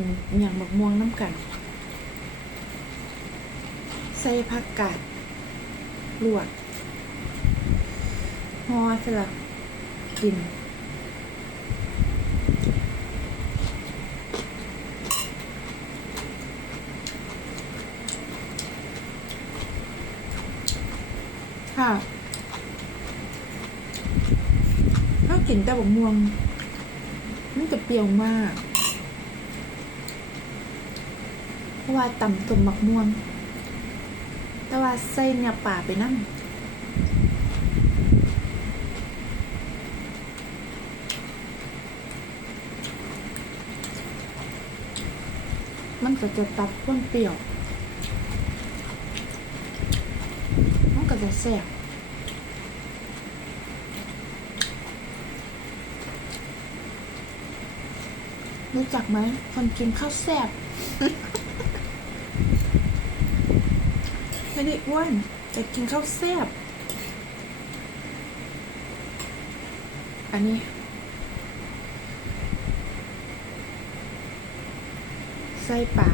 ินเมียงบักม่วงน้ำกัน ใส่ผักกาดลวกหอสลับกินค่ะถ้ากินแต่บกม่วง มันจะเปรี้ยวมาก เพ ราะว่าต่ำตุ่มมักม่วงแต่ว่าใส่เนื้อป่าไปนั่นมันก็จะตัดข้นเปรี้ยว มันก็จะแซ่บรู้จักไหมคนกินข้าวแซ่บ ไม่ได้อ้วนแต่กินข้าวแซ่บ อันนี้ไส้ป่า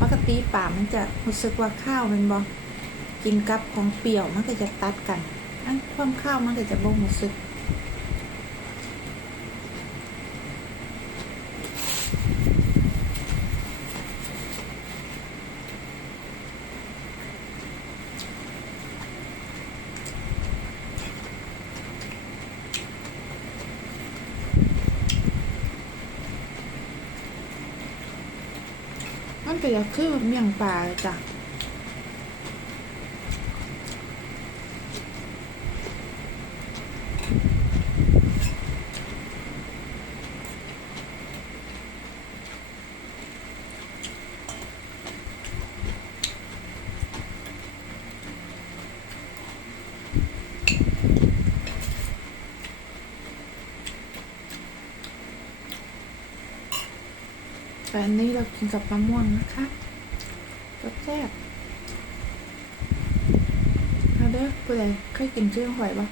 ปกติป่ามันจะรู้สึกว่าข้าวมันบอกกินกับของเปรี้ยวมันก็จะตัดกันอันความข้าวมันก็จะบ่รู้สึก มันก็จะคือเมี่ยงปลาจ้ะ แต่อันนี้เรากินกับมะม่วงนะคะรสแซ่บเอาเด้อผู้ใดเคยกินเชื่อหอยปะ